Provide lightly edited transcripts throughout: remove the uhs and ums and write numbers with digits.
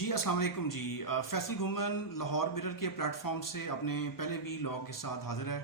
जी अस्सलाम वालेकुम जी। फैसल घुमन लाहौर मिरर के प्लेटफॉर्म से अपने पहले भी लॉग के साथ हाजिर है।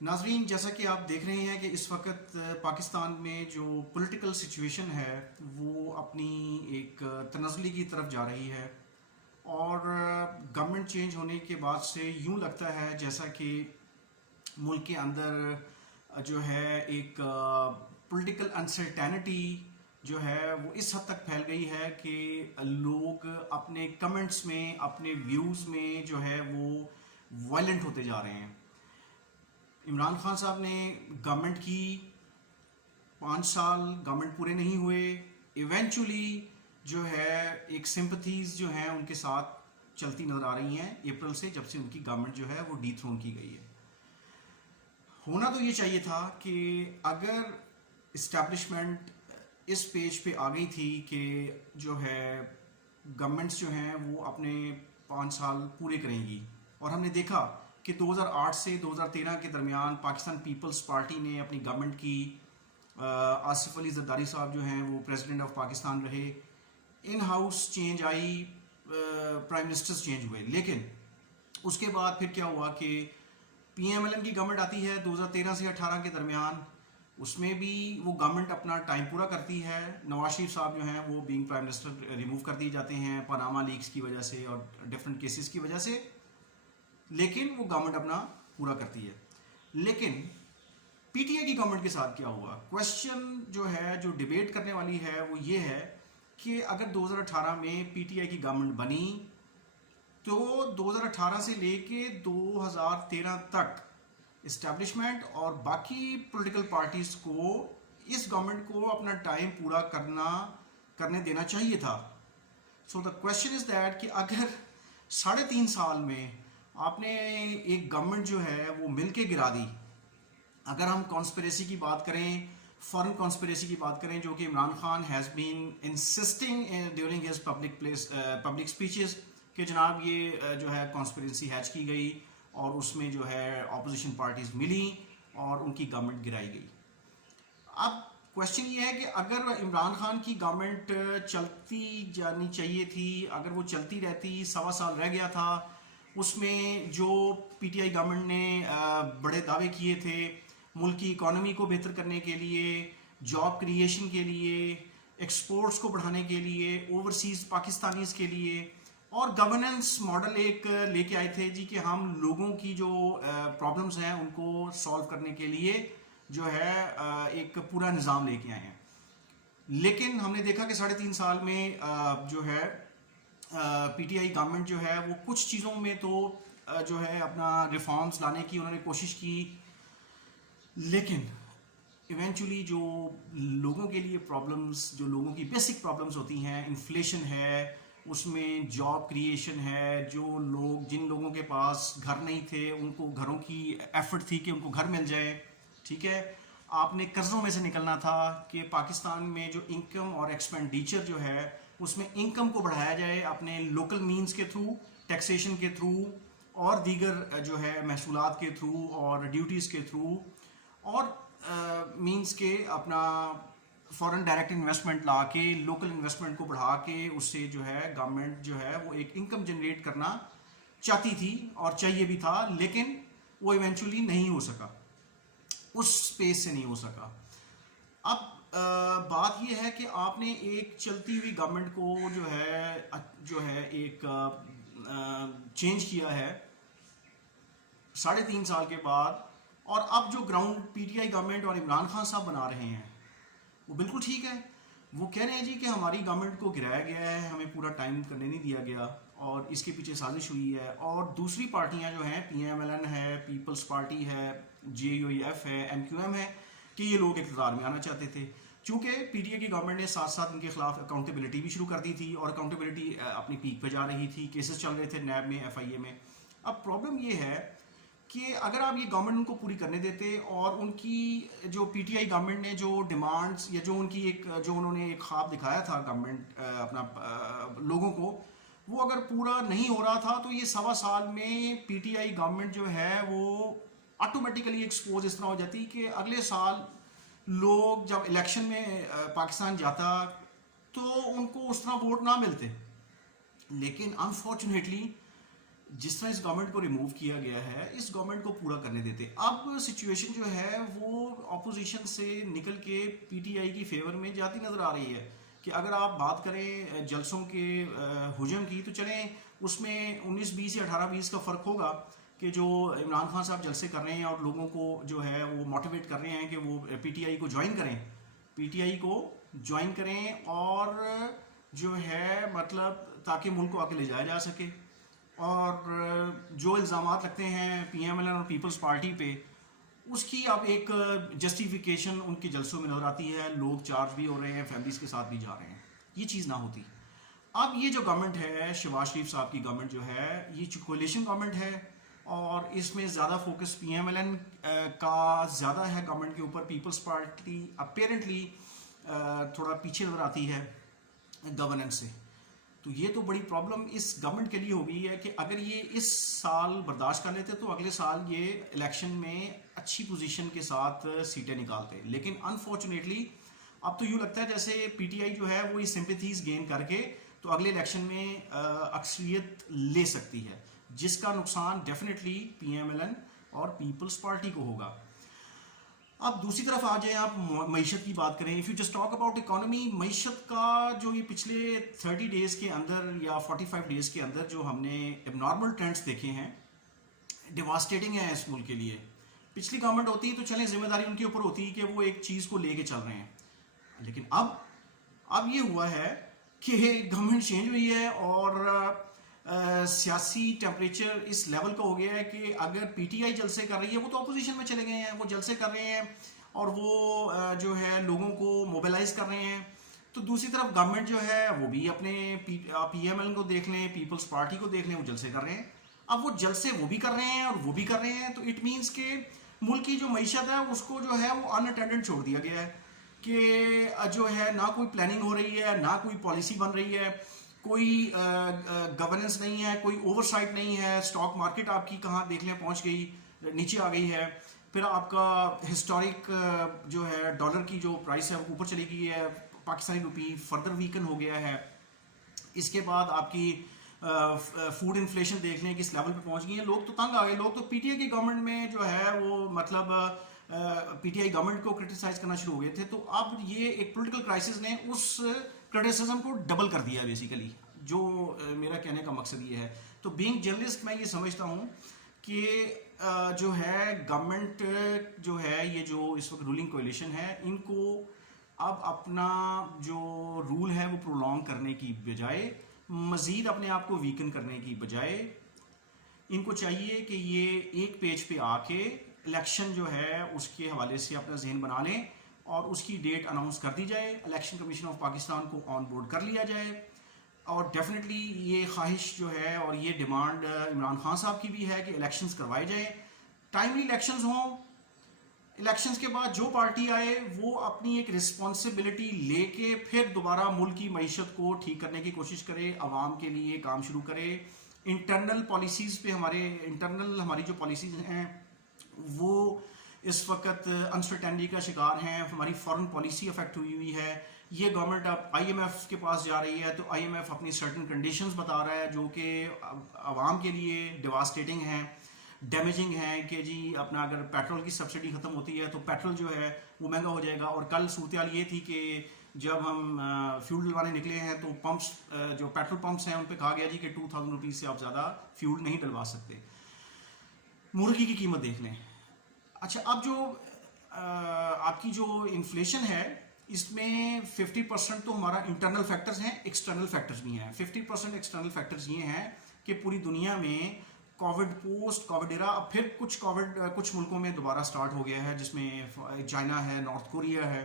नाजरीन, जैसा कि आप देख रहे हैं कि इस वक्त पाकिस्तान में जो पॉलिटिकल सिचुएशन है वो अपनी एक तनज़्ज़ुली की तरफ जा रही है और गवर्नमेंट चेंज होने के बाद से यूं लगता है जैसा कि मुल्क के अंदर जो है एक पॉलिटिकल अनसर्टेनिटी जो है वो इस हद तक फैल गई है कि लोग अपने कमेंट्स में, अपने व्यूज़ में जो है वो वायलेंट होते जा रहे हैं। इमरान खान साहब ने गवर्नमेंट की 5 साल गवर्नमेंट पूरे नहीं हुए, इवेंचुअली जो है एक सिंपथीज जो हैं उनके साथ चलती नजर आ रही हैं अप्रैल से, जब से उनकी गवर्नमेंट जो है वो डीथ्रोन की गई है। होना तो ये चाहिए था कि अगर इस्टेब्लिशमेंट इस पेज पे आ गई थी कि जो है गवर्नमेंट्स जो हैं वो अपने 5 साल पूरे करेंगी, और हमने देखा कि 2008 से 2013 के दरमियान पाकिस्तान पीपल्स पार्टी ने अपनी गवर्नमेंट की, आसिफ अली जरदारी साहब जो हैं वो प्रेसिडेंट ऑफ पाकिस्तान रहे, in house change I, prime ministers change हुए, लेकिन उसके बाद फिर क्या हुआ कि पीएमएलएन की गवर्नमेंट आती है 2013 से 18 के दरमियान। उसमें भी वो गवर्नमेंट अपना टाइम पूरा करती है। नवाज शरीफ साहब जो हैं वो बीइंग प्राइम मिनिस्टर रिमूव कर दिए जाते हैं पनामा लीक्स की वजह से और डिफरेंट केसेस की वजह से, लेकिन वो गवर्नमेंट अपना पूरा करती है। लेकिन पीटीआई की गवर्नमेंट के साथ क्या हुआ? क्वेश्चन जो है, जो डिबेट करने वाली है वो ये है कि अगर 2018 में पीटीआई की गवर्नमेंट बनी तो 2018 से लेके 2013 तक इस्टेब्लिशमेंट और बाकी पॉलिटिकल पार्टीज को इस गवर्नमेंट को अपना टाइम पूरा करने देना चाहिए था। So the question is that कि अगर 3.5 साल में आपने एक गवर्नमेंट जो है वो मिलके गिरा दी, अगर हम कॉन्स्पिरेसी की बात करें, फॉरेन कॉन्स्पिरेसी की बात करें, जो कि Imran Khan has been insisting during his public speeches कि जनाब ये जो है कॉन्स्पिरेसी हैच की गई और उसमें जो है ऑपोजिशन पार्टीज मिली और उनकी गवर्नमेंट गिराई गई। अब क्वेश्चन ये है कि अगर इमरान खान की गवर्नमेंट चलती जानी चाहिए थी, अगर वो चलती रहती, 1.25 साल रह गया था, उसमें जो पीटीआई गवर्नमेंट ने बड़े दावे किए थे मुल्क की इकोनॉमी को बेहतर करने के लिए, जॉब क्रिएशन के लिए, एक्सपोर्ट्स को बढ़ाने के लिए, ओवरसीज पाकिस्तानीज के लिए, और गवर्नेंस मॉडल एक लेके आए थे जी कि हम लोगों की जो प्रॉब्लम्स हैं उनको सॉल्व करने के लिए जो है एक पूरा निज़ाम लेके आए हैं। लेकिन हमने देखा कि 3.5 साल में जो है पीटीआई गवर्नमेंट जो है वो कुछ चीज़ों में तो जो है अपना रिफॉर्म्स लाने की उन्होंने कोशिश की, लेकिन इवेंचुअली जो लोगों के लिए प्रॉब्लम्स, जो लोगों की बेसिक प्रॉब्लम्स होती हैं, इन्फ्लेशन है, उसमें जॉब क्रिएशन है, जिन लोगों के पास घर नहीं थे उनको घरों की एफर्ट थी कि उनको घर मिल जाए, ठीक है। आपने कर्ज़ों में से निकलना था कि पाकिस्तान में जो इनकम और एक्सपेंडिचर जो है उसमें इनकम को बढ़ाया जाए अपने लोकल मीन्स के थ्रू, टैक्सेशन के थ्रू और दीगर जो है महसूलात के थ्रू और ड्यूटीज़ के थ्रू, और मीन्स के अपना फॉरेन डायरेक्ट इन्वेस्टमेंट ला के लोकल इन्वेस्टमेंट को बढ़ा के उससे जो है गवर्नमेंट जो है वो एक इनकम जनरेट करना चाहती थी और चाहिए भी था, लेकिन वो इवेंचुअली नहीं हो सका, उस स्पेस से नहीं हो सका। अब बात ये है कि आपने एक चलती हुई गवर्नमेंट को जो है एक चेंज किया है 3.5 साल के बाद, और अब जो ग्राउंड पीटीआई गवर्नमेंट और इमरान खान साहब बना रहे हैं वो बिल्कुल ठीक है। वो कह रहे हैं जी कि हमारी गवर्नमेंट को गिराया गया है, हमें पूरा टाइम करने नहीं दिया गया और इसके पीछे साजिश हुई है, और दूसरी पार्टियां जो हैं, पीएमएलएन है, पीपल्स पार्टी है, जेयूएफ है, एमक्यूएम है, कि ये लोग इक़्तिदार में आना चाहते थे। चूँकि पीटीआई की गवर्नमेंट ने साथ साथ इनके खिलाफ अकाउंटेबिलिटी भी शुरू कर दी थी और अकाउंटेबिलिटी अपनी पीक पे जा रही थी, केसेस चल रहे थे नैब में, एफआईए में। अब प्रॉब्लम ये है कि अगर आप ये गवर्नमेंट उनको पूरी करने देते और उनकी जो पीटीआई गवर्नमेंट ने जो डिमांड्स या जो उनकी जो उन्होंने एक ख्वाब दिखाया था गवर्नमेंट अपना लोगों को, वो अगर पूरा नहीं हो रहा था तो ये 1.25 साल में पीटीआई गवर्नमेंट जो है वो ऑटोमेटिकली एक्सपोज इस तरह हो जाती कि अगले साल लोग जब इलेक्शन में पाकिस्तान जाता तो उनको उस तरह वोट ना मिलते। लेकिन अनफॉर्चुनेटली जिस तरह इस गवर्नमेंट को रिमूव किया गया है, इस गवर्नमेंट को पूरा करने देते। अब सिचुएशन जो है वो ऑपोजिशन से निकल के पीटीआई की फेवर में जाती नज़र आ रही है कि अगर आप बात करें जलसों के हुजूम की, तो चलें उसमें 19-20 या 18-20 का फ़र्क होगा कि जो इमरान खान साहब जलसे कर रहे हैं और लोगों को जो है वो मोटिवेट कर रहे हैं कि वो पीटीआई को ज्वाइन करें, पीटीआई को ज्वाइन करें और जो है मतलब ताकि मुल्क को आगे ले जाया जा सके। और जो इल्ज़ामात लगते हैं पीएमएलएन और पीपल्स पार्टी पे, उसकी अब एक जस्टिफिकेशन उनके जलसों में नजर आती है। लोग चार्ज भी हो रहे हैं, फैमिलीज के साथ भी जा रहे हैं। ये चीज़ ना होती। अब ये जो गवर्नमेंट है, शहबाज शरीफ साहब की गवर्नमेंट जो है, ये कोalition गवर्नमेंट है और इसमें ज़्यादा फोकस पीएमएलएन का ज़्यादा है गवर्नमेंट के ऊपर। पीपल्स पार्टी अपेरेंटली थोड़ा पीछे नजर आती है गवर्नेंस से। तो ये तो बड़ी प्रॉब्लम इस गवर्नमेंट के लिए हो गई है कि अगर ये इस साल बर्दाश्त कर लेते तो अगले साल ये इलेक्शन में अच्छी पोजीशन के साथ सीटें निकालते। लेकिन अनफॉर्चुनेटली अब तो यूँ लगता है जैसे पीटीआई जो है वो ये सिंपैथीज गेन करके तो अगले इलेक्शन में अक्सरियत ले सकती है, जिसका नुकसान डेफिनेटली पीएमएलएन और पीपल्स पार्टी को होगा। अब दूसरी तरफ आ जाए, आप मईशत की बात करें, if you just talk about economy, मईशत का जो ये पिछले 30 डेज़ के अंदर या 45 डेज़ के अंदर जो हमने एबनॉर्मल ट्रेंड्स देखे हैं, डिवास्टेटिंग है इस मुल्क के लिए। पिछली गवर्नमेंट होती तो चलें जिम्मेदारी उनके ऊपर होती कि वो एक चीज़ को लेके चल रहे हैं, लेकिन अब ये हुआ है कि गवर्नमेंट चेंज हुई है और सियासी टेम्परेचर इस लेवल का हो गया है कि अगर पीटीआई जलसे कर रही है, वो तो अपोजिशन में चले गए हैं, वो जलसे कर रहे हैं और वो जो है लोगों को मोबिलाइज कर रहे हैं, तो दूसरी तरफ गवर्नमेंट जो है वो भी अपने पीएमएल को देख लें, पीपल्स पार्टी को देख लें, वो जलसे कर रहे हैं। अब वो जलसे वो भी कर रहे हैं और वो भी कर रहे हैं, तो इट मीन्स के मुल्क की जो मईशत है उसको जो है वो अनअटेंडेड छोड़ दिया गया है कि जो है ना कोई प्लानिंग हो रही है, ना कोई पॉलिसी बन रही है, कोई गवर्नेंस नहीं है, कोई ओवरसाइट नहीं है। स्टॉक मार्केट आपकी कहाँ देख लें पहुँच गई, नीचे आ गई है। फिर आपका हिस्टोरिक जो है डॉलर की जो प्राइस है वो ऊपर चली गई है, पाकिस्तानी रुपी फर्दर वीकन हो गया है। इसके बाद आपकी फूड इन्फ्लेशन देख लें किस लेवल पे पहुंच गई है। लोग तो तंग आ गए, लोग तो पीटीआई की गवर्नमेंट में जो है वो मतलब पीटीआई गवर्नमेंट को क्रिटिसाइज करना शुरू हो गए थे। तो अब ये एक पॉलिटिकल क्राइसिस ने उस क्रिटिसिज्म को डबल कर दिया बेसिकली, जो मेरा कहने का मकसद ये है। तो बीइंग जर्नलिस्ट मैं ये समझता हूँ कि जो है गवर्नमेंट जो है, ये जो इस वक्त रूलिंग कोalition है, इनको अब अपना जो रूल है वो प्रोलॉन्ग करने की बजाय, मज़ीद अपने आप को वीकन करने की बजाय, इनको चाहिए कि ये एक पेज पे आके इलेक्शन जो है उसके हवाले से अपना जहन बना लें और उसकी डेट अनाउंस कर दी जाए, इलेक्शन कमीशन ऑफ पाकिस्तान को ऑन बोर्ड कर लिया जाए। और डेफिनेटली ये ख्वाहिश जो है और ये डिमांड इमरान खान साहब की भी है कि इलेक्शंस करवाए जाए, टाइमली इलेक्शंस हों। इलेक्शंस के बाद जो पार्टी आए वो अपनी एक रिस्पॉन्सिबिलिटी लेके फिर दोबारा मुल्क की मईशत को ठीक करने की कोशिश करे, आवाम के लिए काम शुरू करे। इंटरनल पॉलिसीज़ पे हमारी जो पॉलिसीज़ हैं वो इस वक्त अनसर्टेनिटी का शिकार हैं। हमारी फॉरेन पॉलिसी अफेक्ट हुई है। ये गवर्नमेंट अब आईएमएफ के पास जा रही है, तो आईएमएफ अपनी सर्टन कंडीशंस बता रहा है जो कि आवाम के लिए डिवास्टेटिंग हैं, डैमेजिंग है कि जी अपना अगर पेट्रोल की सब्सिडी ख़त्म होती है तो पेट्रोल जो है वो महंगा हो जाएगा। और कल सूरत ये थी कि जब हम फ्यूल डलवाने निकले हैं तो पंप्स, जो पेट्रोल पंप्स हैं, उन पे कहा गया जी कि 2000 रुपीज़ से आप ज़्यादा फ्यूल नहीं डलवा सकते। मुर्गी की कीमत देख लें। अच्छा, अब जो आपकी जो इन्फ्लेशन है इसमें 50% तो हमारा इंटरनल फैक्टर्स हैं, एक्सटर्नल फैक्टर्स भी हैं। 50% एक्सटर्नल फैक्टर्स ये हैं कि पूरी दुनिया में कोविड, पोस्ट कोविड एरा, अब फिर कुछ मुल्कों में दोबारा स्टार्ट हो गया है, जिसमें चाइना है, नॉर्थ कोरिया है,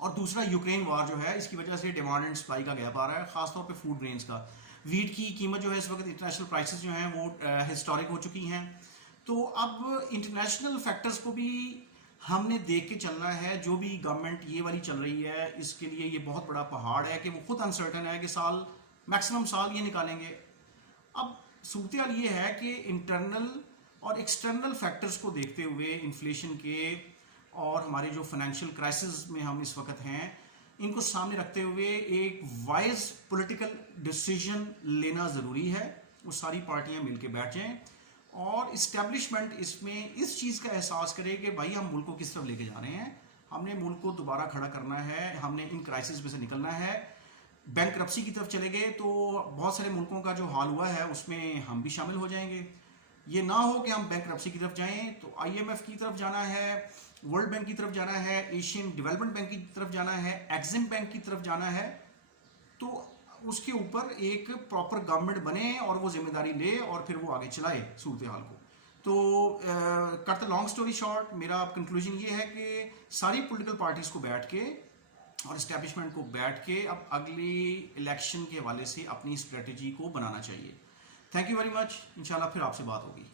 और दूसरा यूक्रेन वार जो है, इसकी वजह से डिमांड एंड सप्लाई का गैप आ रहा है, खासतौर पे फूड ग्रेन्स का। वीट की कीमत जो है इस वक्त इंटरनेशनल प्राइसेस जो हैं वो हिस्टोरिक हो चुकी हैं। तो अब इंटरनेशनल फैक्टर्स को भी हमने देख के चलना है। जो भी गवर्नमेंट ये वाली चल रही है, इसके लिए ये बहुत बड़ा पहाड़ है कि वो खुद अनसर्टन है कि मैक्सिमम साल ये निकालेंगे। अब सूरत ये है कि इंटरनल और एक्सटर्नल फैक्टर्स को देखते हुए इन्फ्लेशन के और हमारे जो फाइनेंशियल क्राइसिस में हम इस वक्त हैं, इनको सामने रखते हुए एक वाइज पॉलिटिकल डिसीजन लेना ज़रूरी है। वो सारी पार्टियां मिलकर बैठ जाएं और इस्टेब्लिशमेंट इसमें इस चीज़ का एहसास करे कि भाई हम मुल्क को किस तरफ लेके जा रहे हैं, हमने मुल्क को दोबारा खड़ा करना है, हमने इन क्राइसिस में से निकलना है। बैंकरप्सी की तरफ चले गए तो बहुत सारे मुल्कों का जो हाल हुआ है उसमें हम भी शामिल हो जाएंगे। ये ना हो कि हम बैंकरप्सी की तरफ जाएं तो IMF की तरफ जाना है, वर्ल्ड बैंक की तरफ जाना है, एशियन डेवलपमेंट बैंक की तरफ जाना है, एग्जिम बैंक की तरफ जाना है। तो उसके ऊपर एक प्रॉपर गवर्नमेंट बने और वो जिम्मेदारी ले और फिर वो आगे चलाए सूरत हाल को। तो cut the long story short, मेरा कंक्लूजन ये है कि सारी पॉलिटिकल पार्टीज को बैठ के और इस्टेब्लिशमेंट को बैठ के अब अगली इलेक्शन के हवाले से अपनी स्ट्रेटजी को बनाना चाहिए। Thank you very much. इंशाल्लाह फिर आपसे बात होगी।